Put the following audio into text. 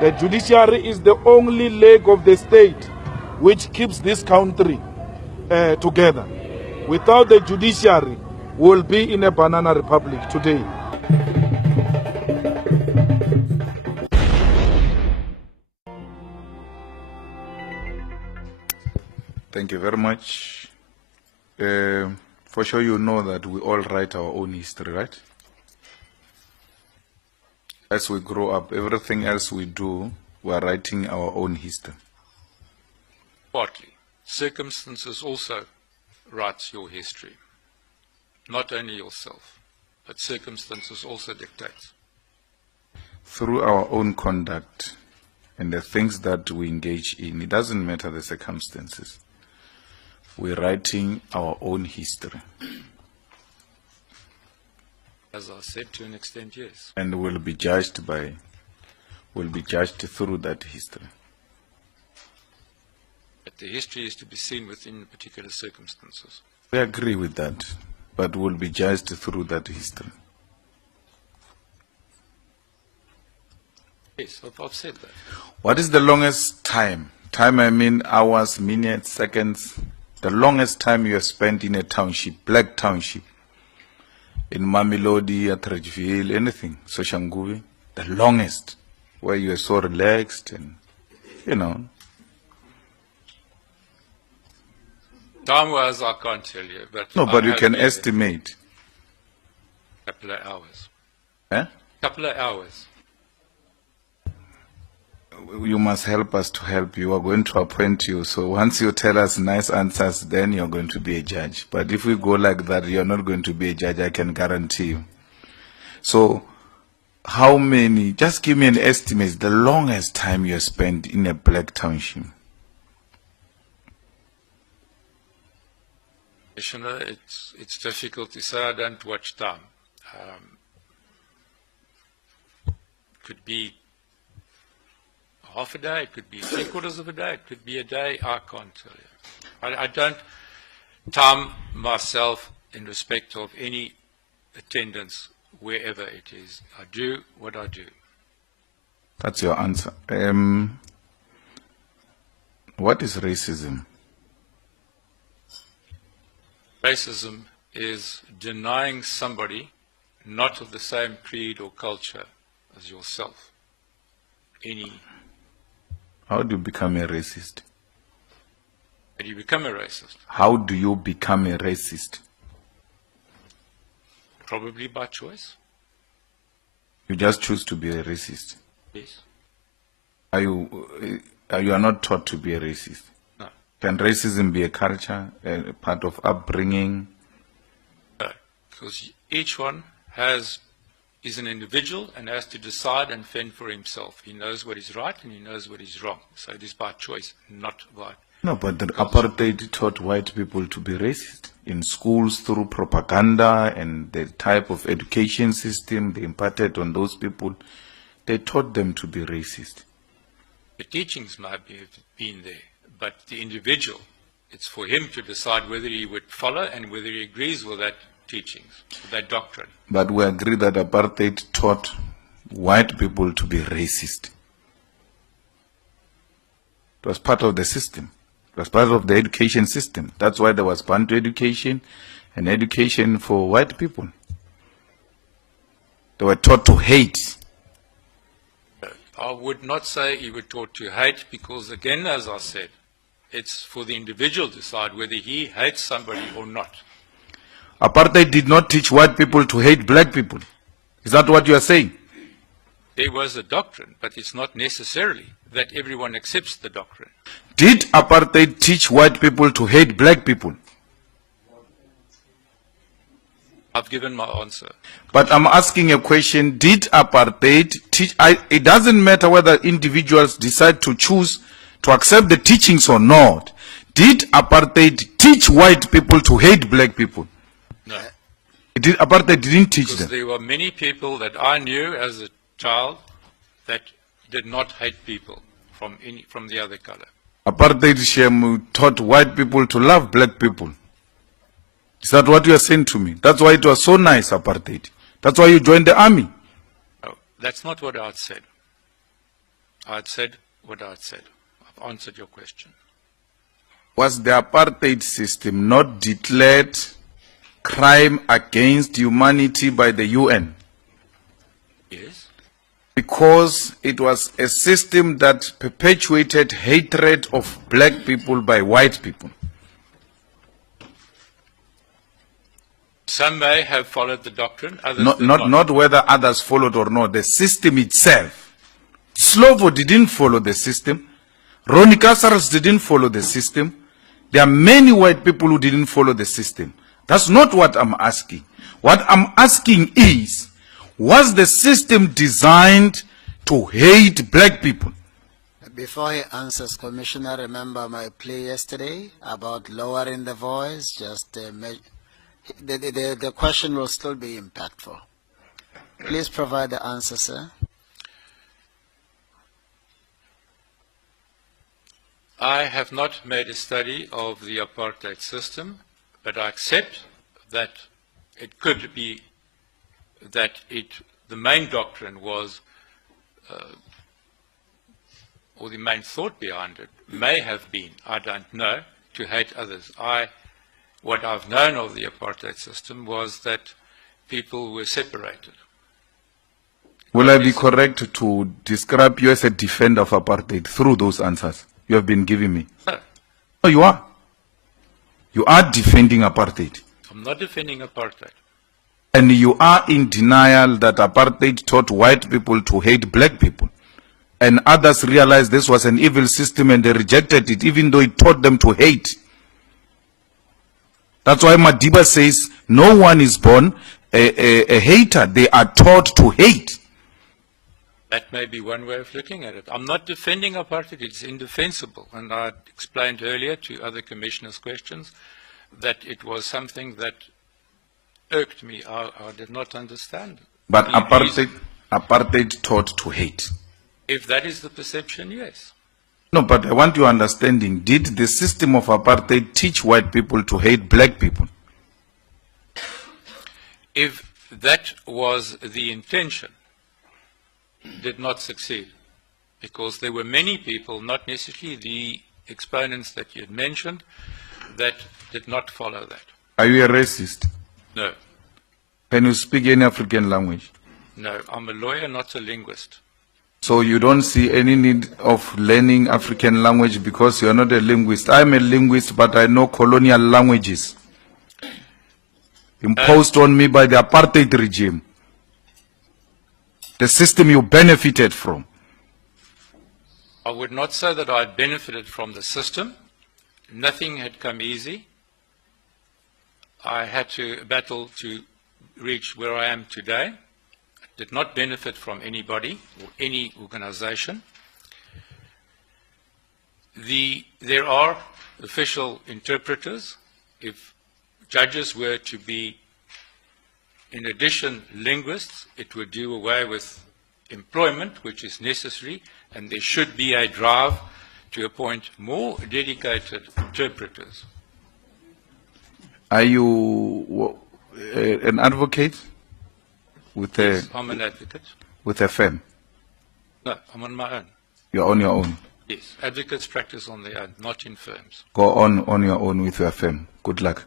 The judiciary is the only leg of the state which keeps this country together. Without the judiciary, we'll be in a banana republic today. Thank you very much. For sure you know that we all write our own history, right? As we grow up, everything else we do, we are writing our own history. Partly. Circumstances also writes your history. Not only yourself, but circumstances also dictate. Through our own conduct and the things that we engage in, it doesn't matter the circumstances. We're writing our own history. As I said, to an extent, yes. And we'll be judged through that history. But the history is to be seen within particular circumstances. We agree with that, but we'll be judged through that history. Yes, I've said that. What is the longest time? Time, I mean hours, minutes, seconds. The longest time you have spent in a township, black township, in Mamelodi, Atteridgeville, anything, Soshanguve, the longest, where you are so relaxed and, you know. Time-wise, I can't tell you, but no, but you can estimate. A couple of hours. Eh? Couple of hours. You must help us to help you. We are going to appoint you. So once you tell us nice answers, then you're going to be a judge. But if we go like that, you're not going to be a judge, I can guarantee you. So how many, just give me an estimate, the longest time you spent in a black township? Commissioner, it's difficult to say. I don't watch time. Could be half a day, it could be 3/4 of a day, it could be a day, I can't tell you. I don't time myself in respect of any attendance wherever it is. I do what I do. That's your answer. What is racism? Racism is denying somebody not of the same creed or culture as yourself any. How do you become a racist? How do you become a racist? How do you become a racist? Probably by choice. You just choose to be a racist? Yes. You are not taught to be a racist? No. Can racism be a culture, a part of upbringing? No, because each one is an individual and has to decide and fend for himself. He knows what is right and he knows what is wrong. So it is by choice, not by... No, but the apartheid taught white people to be racist. In schools, through propaganda and the type of education system they imparted on those people, they taught them to be racist. The teachings might have been there, but the individual, it's for him to decide whether he would follow and whether he agrees with that teachings, that doctrine. But we agree that apartheid taught white people to be racist. It was part of the system. It was part of the education system. That's why there was Bantu education and education for white people. They were taught to hate. I would not say you were taught to hate because, again, as I said, it's for the individual to decide whether he hates somebody or not. Apartheid did not teach white people to hate black people. Is that what you are saying? There was a doctrine, but it's not necessarily that everyone accepts the doctrine. Did apartheid teach white people to hate black people? I've given my answer. But I'm asking a question. Did apartheid teach? It doesn't matter whether individuals decide to choose to accept the teachings or not. Did apartheid teach white people to hate black people? No. Apartheid didn't teach Because them. there were many people that I knew as a child that did not hate people from the other color. Apartheid Shemu taught white people to love black people. Is that what you are saying to me? That's why it was so nice, apartheid. That's why you joined the army. No, that's not what I said. I'd said what I'd said. I've answered your question. Was the apartheid system not declared crime against humanity by the UN? Yes. Because it was a system that perpetuated hatred of black people by white people. Some may have followed the doctrine, others did Not whether others followed or not, the system itself. Slovo didn't follow the system. Ronnie Casares didn't follow the system. There are many white people who didn't follow the system. That's not what I'm asking. What I'm asking is, was the system designed to hate black people? Before he answers, Commissioner, remember my plea yesterday about lowering the voice. Just the question will still be impactful. Please provide the answer, sir. I have not made a study of the apartheid system, but I accept that it could be that the main doctrine was, or the main thought behind it, may have been, I don't know, to hate others. What I've known of the apartheid system was that people were separated. Will I be correct to describe you as a defender of apartheid through those answers you have been giving me? No, No, you are. You are defending apartheid. I'm not defending apartheid. And you are in denial that apartheid taught white people to hate black people. And others realized this was an evil system and they rejected it, even though it taught them to hate. That's why Madiba says no one is born a hater. They are taught to hate. That may be one way of looking at it. I'm not defending apartheid. It's indefensible. And I explained earlier to other commissioners' questions that it was something that irked me. I did not understand. But apartheid taught to hate. If that is the perception, yes. No, but I want your understanding. Did the system of apartheid teach white people to hate black people? If that was the intention, did not succeed. Because there were many people, not necessarily the exponents that you had mentioned, that did not follow that. Are you a racist? No. Can you speak any African language? No, I'm a lawyer, not a linguist. So you don't see any need of learning African language because you're not a linguist. I'm a linguist, but I know colonial languages imposed on me by the apartheid regime. The system you benefited from. I would not say that I had benefited from the system. Nothing had come easy. I had to battle to reach where I am today. I did not benefit from anybody or any organization. There are official interpreters. If judges were to be, in addition, linguists, it would do away with employment, which is necessary, and there should be a drive to appoint more dedicated interpreters. Are you an advocate with a? Yes, I'm an advocate. With a firm? No, I'm on my own. You're on your own. Yes, advocates practice on their own, not in firms. Go on your own with your firm. Good luck.